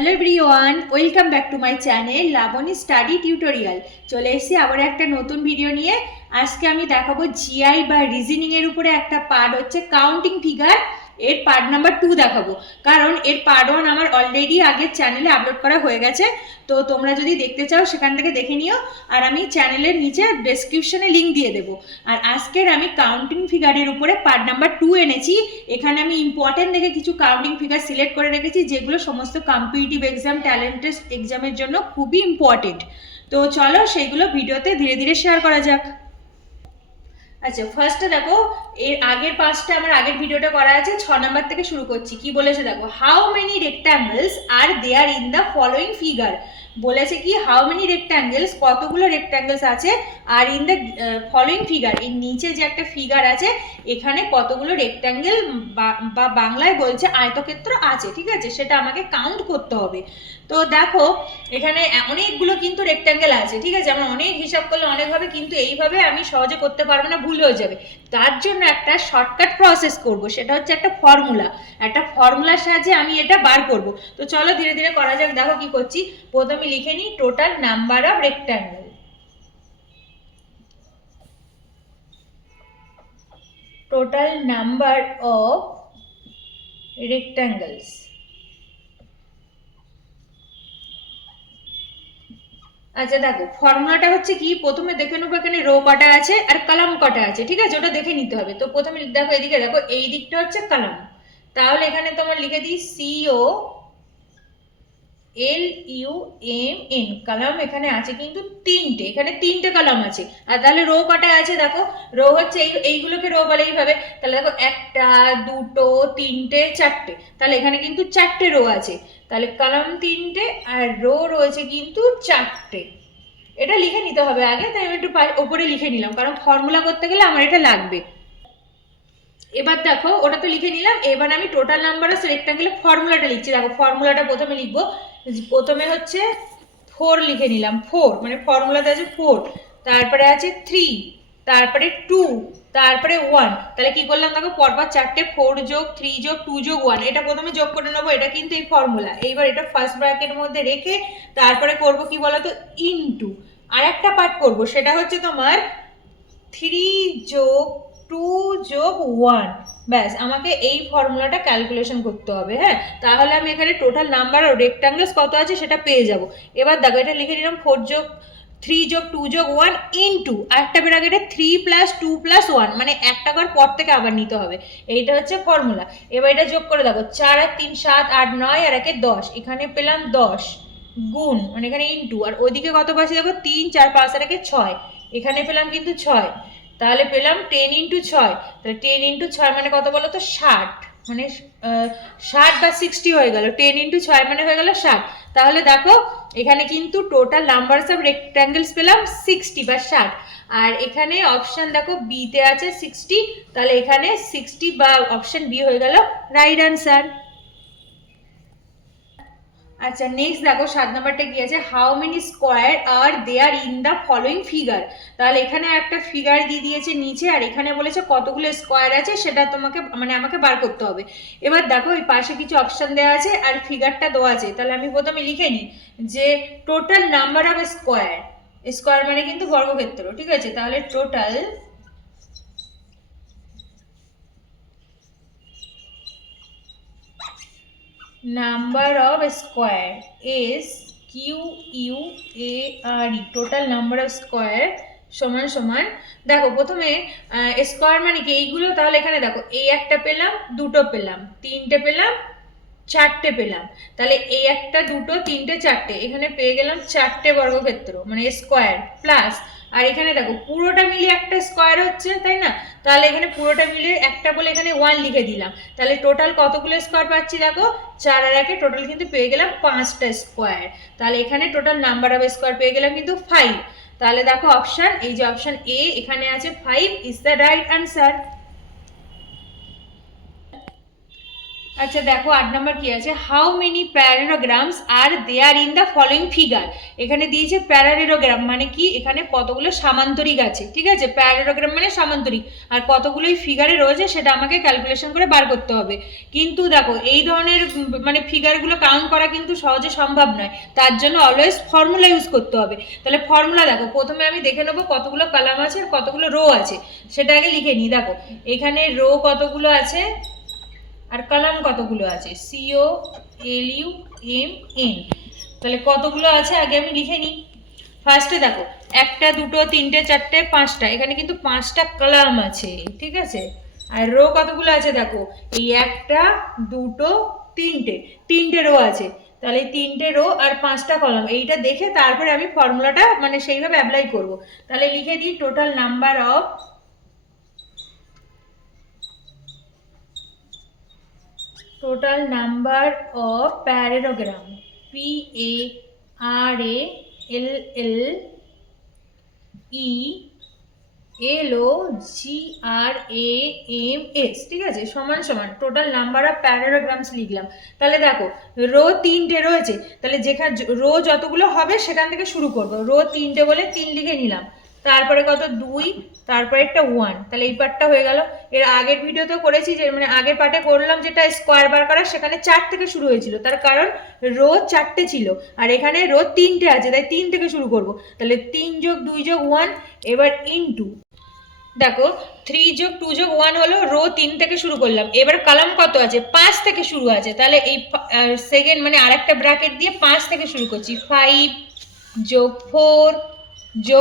Hello everyone, welcome back to my channel Labani study tutorial. চলে এসেছি আবার একটা নতুন ভিডিও নিয়ে। আজকে আমি দেখাবো জিআই বা রিজনিং এর উপরে একটা পার্ট হচ্ছে কাউন্টিং ফিগার। এর পার্ট নাম্বার 2 দেখাবো, কারণ এর পার্ট 1 আমার অলরেডি আগের চ্যানেলে আপলোড করা হয়ে গেছে। তো তোমরা যদি দেখতে চাও সেখান থেকে দেখে নিও, আর আমি চ্যানেলের নিচে ডেসক্রিপশনে লিঙ্ক দিয়ে দেবো। আর আজকের আমি কাউন্টিং ফিগারের উপরে পার্ট নাম্বার 2 এনেছি। এখানে আমি ইম্পর্টেন্ট দেখে কিছু কাউন্টিং ফিগার সিলেক্ট করে রেখেছি, যেগুলো সমস্ত কম্পিটিটিভ এক্সাম, ট্যালেন্ট টেস্ট এক্সামের জন্য খুবই ইম্পর্টেন্ট। তো চলো সেইগুলো ভিডিওতে ধীরে ধীরে শেয়ার করা যাক। আচ্ছা, ফার্স্টে দেখো, এর আগের পাঁচটা আমার আগের ভিডিওটা করা আছে, 6 নাম্বার থেকে শুরু করছি। কি বলেছে দেখো, how many rectangles are there in the following figure. বলেছে কি, হাউ মেনি রেক্ট্যাঙ্গেলস, কতগুলো রেক্ট্যাঙ্গেলস আছে, আর ইন দ্য ফলোয়িং ফিগার, এর নিচে যে একটা ফিগার আছে এখানে কতগুলো রেক্ট্যাঙ্গেল বা বাংলায় বলছে আয়তক্ষেত্র আছে, ঠিক আছে, সেটা আমাকে কাউন্ট করতে হবে। তো দেখো, এখানে অনেকগুলো কিন্তু রেক্ট্যাঙ্গেল আছে, ঠিক আছে, আমরা অনেক হিসাব করলে অনেক হবে, কিন্তু এইভাবে আমি সহজে করতে পারবো না, ভুল হয়ে যাবে। তার জন্য একটা শর্টকাট প্রসেস করব, সেটা হচ্ছে একটা ফর্মুলার সাহায্যে আমি এটা বার করব। তো চলো ধীরে ধীরে করা যাক। দেখো কি করছি, প্রথমে লিখে নিই total number of rectangle. Total number of rectangles. আচ্ছা দেখো, ফর্মুলাটা হচ্ছে কি, প্রথমে দেখে নেবো এখানে রো কটা আছে আর কলাম কটা আছে, ঠিক আছে, ওটা দেখে নিতে হবে। তো প্রথমে দেখো, এদিকে দেখো, এই দিকটা হচ্ছে কলাম, তাহলে এখানে তোমার লিখে দিই সিও LUMN, কলাম এখানে আছে কিন্তু তিনটে, এখানে তিনটে কলাম আছে। আর তাহলে রো কটা আছে দেখো, রো হচ্ছে এইগুলোকে রো বলে এইভাবে। তাহলে দেখো, একটা, দুটো, তিনটে, চারটে, তাহলে এখানে কিন্তু চারটে রো আছে। তাহলে কলাম তিনটে আর রো রয়েছে কিন্তু চারটে। এটা লিখে নিতে হবে আগে, তাই আমি একটু ওপরে লিখে নিলাম, কারণ ফর্মুলা করতে গেলে আমার এটা লাগবে। এবার দেখো, ওটা তো লিখে নিলাম, এবার আমি টোটাল নাম্বার অফ রেক্ট্যাঙ্গেলের ফর্মুলাটা লিখছি। দেখো, ফর্মুলাটা প্রথমে লিখবো, প্রথমে হচ্ছে 4 লিখে নিলাম, 4 মানে ফর্মুলাতে আছে 4, তারপরে আছে 3, তারপরে 2, তারপরে 1। তাহলে কি করলাম দেখো, পরপর চারটে 4 যোগ 3 যোগ 2 যোগ 1, এটা প্রথমে যোগ করে নেবো, এটা কিন্তু এই ফর্মুলা। এইবার এটা ফার্স্ট ব্র্যাকেটের মধ্যে রেখে তারপরে করব কি বলতো, ইনটু আর একটা পার্ট করবো, সেটা হচ্ছে তোমার 3 যোগ 2 যোগ 1। ব্যাস, আমাকে এই ফর্মুলাটা ক্যালকুলেশন করতে হবে। হ্যাঁ, তাহলে আমি এখানে টোটাল নাম্বার অফ রেক্ট্যাঙ্গেলস কত আছে সেটা পেয়ে যাব। এবার দেখো, এটা লিখে নিলাম 4 যোগ 3 যোগ 2 যোগ 1 ইনটু আরেকটা ব্র্যাকেটে 3 প্লাস 2 প্লাস 1, মানে একটা কর পর থেকে আবার নিতে হবে। এইটা হচ্ছে ফর্মুলা। এবার এটা যোগ করে দেখো, 4 আর 3 7 8 9 আর 1 10, এখানে পেলাম 10 গুণ, মানে এখানে ইনটু, আর ওইদিকে কত পাচ্ছি দেখো, 3 4 5 আর 1 6, এখানে পেলাম কিন্তু 6। তাহলে পেলাম 10 ইন্টু 6, তাহলে 10 ইন্টু 6 মানে কত বলো তো, 60, মানে 60 বা 60 হয়ে গেল, 10 ইন্টু 6 মানে হয়ে গেল 60। তাহলে দেখো, এখানে কিন্তু টোটাল নাম্বারস অফ রেক্ট্যাঙ্গেলস পেলাম 60 বা 60। আর এখানে অপশন দেখো বিতে আছে 60, তাহলে এখানে 60 বা অপশন বি হয়ে গেল রাইট আনসার। আচ্ছা, নেক্সট দেখো 7 নাম্বারটা কি আছে, how many square are there in the following figure. তাহলে এখানে একটা ফিগার দিয়ে দিয়েছে নিচে, আর এখানে বলেছে কতগুলো স্কোয়ার আছে সেটা তোমাকে, মানে আমাকে বার করতে হবে। এবার দেখো, এই পাশে কিছু অপশন দেওয়া আছে আর ফিগারটা দেওয়া আছে, তাহলে আমি প্রথমে লিখে নিই যে total number of square, square মানে কিন্তু বর্গক্ষেত্র, ঠিক আছে, তাহলে total number of square, SQUARE, total number of square সমান সমান, দেখো প্রথমে স্কোয়ার মানে কি এইগুলো, তাহলে এখানে দেখো, এই একটা পেলাম, দুটো পেলাম, তিনটে পেলাম, চারটে পেলাম, তাহলে এই একটা, দুটো, তিনটে, চারটে, এখানে পেয়ে গেলাম চারটে বর্গক্ষেত্র মানে স্কোয়ার, প্লাস আর এখানে দেখো পুরোটা মিলিয়ে একটা স্কোয়ার হচ্ছে, তাই না, তাহলে এখানে পুরোটা মিলিয়ে একটা বলে এখানে 1 লিখে দিলাম। তাহলে টোটাল কতগুলো স্কোয়ার পাচ্ছি দেখো, 4 আর 1 টোটাল কিন্তু পেয়ে গেলাম 5টা স্কোয়ার। তাহলে এখানে টোটাল নাম্বার অফ স্কোয়ার পেয়ে গেলাম কিন্তু 5। তাহলে দেখো অপশন, এই যে অপশন এ এখানে আছে 5 ইজ দ্য রাইট আনসার। আচ্ছা দেখো 8 নম্বর কি আছে, how many parallelograms are there in the following figure. এখানে দিয়েছে প্যারাগ্রাম মানে কি, এখানে কতগুলো সামান্তরিক আছে, ঠিক আছে, প্যারাগ্রাম মানে সামান্তরিক, আর কতগুলোই ফিগারে রয়েছে সেটা আমাকে ক্যালকুলেশন করে বার করতে হবে। কিন্তু দেখো এই ধরনের মানে ফিগারগুলো কাউন্ট করা কিন্তু সহজে সম্ভব নয়, তার জন্য অলওয়েজ ফর্মুলা ইউজ করতে হবে। তাহলে ফর্মুলা দেখো, প্রথমে আমি দেখে নেবো কতগুলো কলাম আছে আর কতগুলো রো আছে, সেটা আগে লিখে নিই। দেখো এখানে রো কতগুলো আছে আর কলাম কতগুলো আছে, COLUMN, তাহলে কতগুলো আছে আগে আমি লিখে নিই। ফার্স্টে দেখো 1 2 3 4 5টা, এখানে কিন্তু 5টা কলাম আছে, ঠিক আছে। আর রো কতগুলো আছে দেখো, এই 1 2 3টে রো আছে, তাহলে 3টে রো আর 5টা কলাম, এইটা দেখে তারপরে আমি ফর্মুলাটা মানে সেইভাবে অ্যাপ্লাই করব। তাহলে লিখে দিই টোটাল নাম্বার অফ প্যারাগ্রাম, PARALLELOGRAMS, ঠিক আছে, সমান সমান টোটাল নাম্বার অফ প্যারাগ্রামস লিখলাম। তাহলে দেখো রো 3টে রয়েছে, তাহলে যেখানে রো যতগুলো হবে সেখান থেকে শুরু করব। রো 3টে বলে 3 লিখে নিলাম, তারপরে কত 2, তারপরে একটা 1, তাহলে এই পার্টটা হয়ে গেল। এর আগের ভিডিওতে করেছি যে মানে আগের পার্টে করলাম যেটা স্কোয়ার বার করা, সেখানে 4 থেকে শুরু হয়েছিল, তার কারণ রো 4টে ছিল আর এখানে রো 3টে আছে, তাই 3 থেকে শুরু করব। তাহলে 3 + 2 + 1, এবার ইনটু, দেখো 3 + 2 + 1 হলো, রো 3 থেকে শুরু করলাম। এবার কলাম কত আছে, 5 থেকে শুরু আছে, তাহলে এই সেকেন্ড মানে আরেকটা ব্র্যাকেট দিয়ে 5 থেকে শুরু করছি। 5 + 4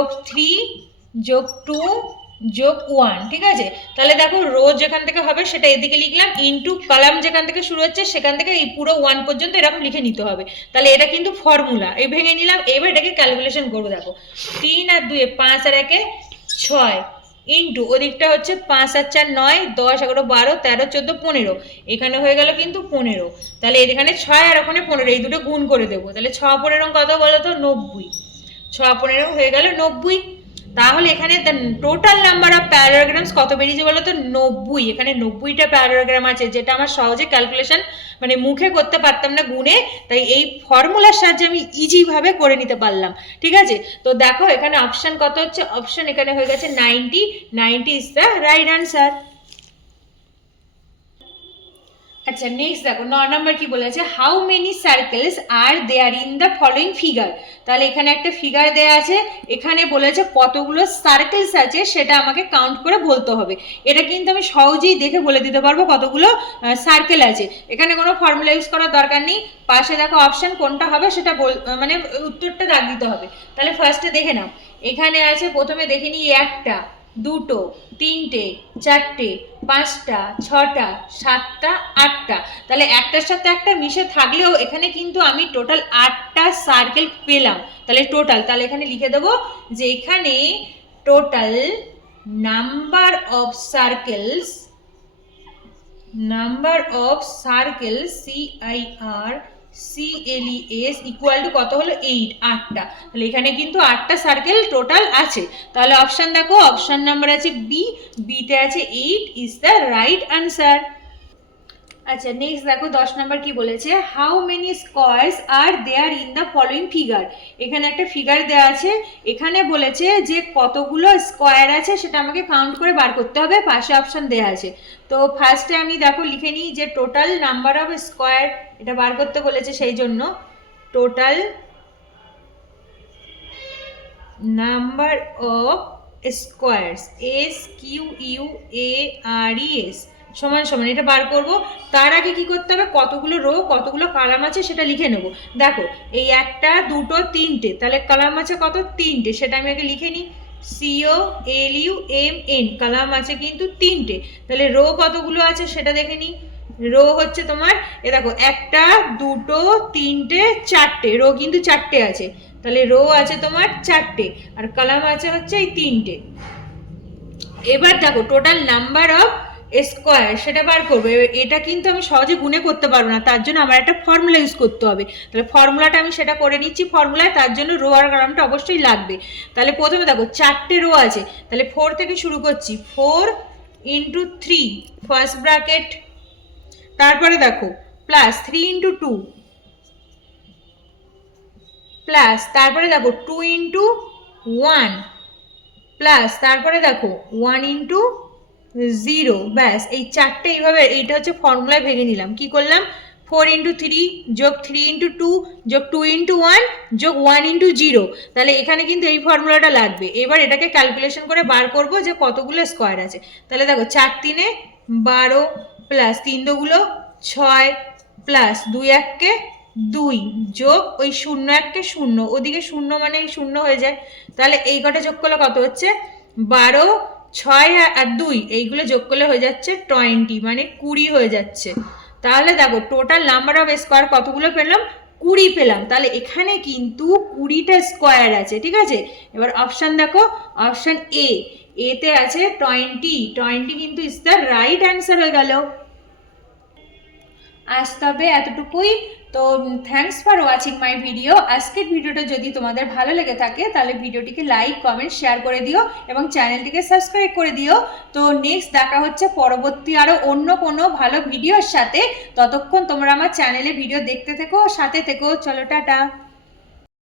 + 3 + 2 + 1, ঠিক আছে। তাহলে দেখো রো যেখান থেকে হবে সেটা এদিকে লিখলাম, ইনটু কলাম যেখান থেকে শুরু হচ্ছে সেখান থেকে এই পুরো 1 পর্যন্ত এরকম লিখে নিতে হবে। তাহলে এটা কিন্তু ফর্মুলা, এই ভেঙে নিলাম। এবার এটাকে ক্যালকুলেশন করবো। দেখো 3 আর 2 5 আর 1 6, ইনটু ওদিকটা হচ্ছে 5 আর 4 9 10 11 12 13 14 15, এখানে হয়ে গেল কিন্তু 15। তাহলে এখানে 6 আর ওখানে 15, এই দুটো গুণ করে দেবো। তাহলে 6 15 কত বলো তো, 90। 6 15 হয়ে গেল 90। তাহলে এখানে টোটাল নাম্বার অফ প্যারাগ্রামস কত বেরিয়েছে বলো তো, 90। এখানে 90টা প্যারাগ্রাম আছে, যেটা আমার সহজে ক্যালকুলেশন মানে মুখে করতে পারতাম না গুণে, তাই এই ফর্মুলার সাহায্যে আমি ইজিভাবে করে নিতে পারলাম, ঠিক আছে। তো দেখো এখানে অপশন কত হচ্ছে, অপশন এখানে হয়ে গেছে 90, 90 ইজ দ্য রাইট আনসার। আচ্ছা নেক্সট দেখো 9 নম্বর কি বলেছে, how many circles are there in the following figure. তাহলে এখানে একটা ফিগার দেয়া আছে, এখানে বলেছে কতগুলো সার্কেলস আছে সেটা আমাকে কাউন্ট করে বলতে হবে। এটা কিন্তু আমি সহজেই দেখে বলে দিতে পারবো কতগুলো সার্কেল আছে, এখানে কোনো ফর্মুলা ইউজ করার দরকার নেই। পাশে দেখো অপশন কোনটা হবে সেটা মানে উত্তরটা দাগ দিতে হবে। তাহলে ফার্স্টে দেখে নাও, এখানে আছে প্রথমে দেখে নিই 1 2 3 4 5 6 7 8টা, তাহলে একটার সাথে একটা মিশে থাকলেও এখানে কিন্তু আমি টোটাল 8টা সার্কেল পেলাম। তাহলে টোটাল, তাহলে এখানে লিখে দেবো যে এখানে total number of circles CIRCLES equal to কত হলো, 8, 8টা। তাহলে এখানে কিন্তু 8টা সার্কেল টোটাল আছে। তাহলে অপশন দেখো, অপশন নাম্বার আছে বি, বিতে আছে 8 ইজ দ্য রাইট আনসার। আচ্ছা নেক্সট দেখো 10 নম্বর কি বলেছে, how many squares are there in the following figure. এখানে একটা ফিগার দেওয়া আছে, এখানে বলেছে যে কতগুলো স্কোয়ার আছে সেটা আমাকে কাউন্ট করে বার করতে হবে, পাশে অপশন দেওয়া আছে। তো ফার্স্টে আমি দেখো লিখে নিই যে টোটাল নাম্বার অফ স্কোয়ার, এটা বার করতে বলেছে, সেই জন্য total number of squares SQUARES সমান সমান এটা বার করব। তার আগে কি করতে হবে, কতগুলো রো কতগুলো কলাম আছে সেটা লিখে নেব। দেখো এই 1 2 3টে, তাহলে কলাম আছে কত, 3টে, সেটা আমি আগে লিখে নিই। COLUMN, কলাম আছে কিন্তু 3টে। তাহলে রো কতগুলো আছে সেটা দেখে নিই। রো হচ্ছে তোমার এ দেখো 1 2 3 4টে, রো কিন্তু 4টে আছে, তাহলে রো আছে তোমার 4টে আর কলাম আছে হচ্ছে এই 3টে। এবার দেখো টোটাল নাম্বার অফ স্কোয়ার সেটা বার করবো। এটা কিন্তু আমি সহজে গুণে করতে পারবো না, তার জন্য আমার একটা ফর্মুলা ইউজ করতে হবে। তাহলে ফর্মুলাটা আমি সেটা করে নিচ্ছি ফর্মুলায়, তার জন্য রো আর কলামটা অবশ্যই লাগবে। তাহলে প্রথমে দেখো 4টে রো আছে, তাহলে 4 থেকে শুরু করছি। 4 × 3 ফার্স্ট ব্র্যাকেট, তারপরে দেখো প্লাস 3 ইন্টু 2 প্লাস তারপরে দেখো 2 ইন্টু 1 প্লাস তারপরে দেখো 1 ইন্টু 0। ব্যাস এই চারটে এইভাবে, এইটা হচ্ছে ফর্মুলায় ভেঙে নিলাম। কি করলাম? 4 ইন্টু 3 যোগ 3 ইন্টু 2 যোগ 2 ইন্টু 1 যোগ 1 ইন্টু 0। তাহলে এখানে কিন্তু এই ফর্মুলাটা লাগবে। এবার এটাকে ক্যালকুলেশন করে বার করব যে কতগুলো স্কোয়ার আছে। তাহলে দেখো 4 3 12 প্লাস 3 2 6 প্লাস 2 1 2 যোগ ওই 0 1 0, ওদিকে 0 মানে 0 হয়ে যায়। তাহলে এই কটা যোগ করলে কত হচ্ছে? 12 6 আর 2 এইগুলো যোগ করলে হয়ে যাচ্ছে 20, মানে 20 হয়ে যাচ্ছে। তাহলে দেখো টোটাল নাম্বার অফ স্কোয়ার কতগুলো পেলাম? 20 পেলাম। তাহলে এখানে কিন্তু 20টা স্কোয়ার আছে, ঠিক আছে। এবার অপশান দেখো, অপশান এতে আছে 20 কিন্তু ইজ দ্য রাইট অ্যান্সার হয়ে গেল। আজ তবে এতটুকুই। তো thanks for watching my video. আজকের ভিডিওটা যদি তোমাদের ভালো লেগে থাকে তাহলে ভিডিওটিকে লাইক কমেন্ট শেয়ার করে দিও এবং চ্যানেলটিকে সাবস্ক্রাইব করে দিও। তো নেক্সট দেখা হচ্ছে পরবর্তী আরও অন্য কোনো ভালো ভিডিওর সাথে। ততক্ষণ তোমরা আমার চ্যানেলে ভিডিও দেখতে থেকো, সাথে থেকো। চলো টাটা।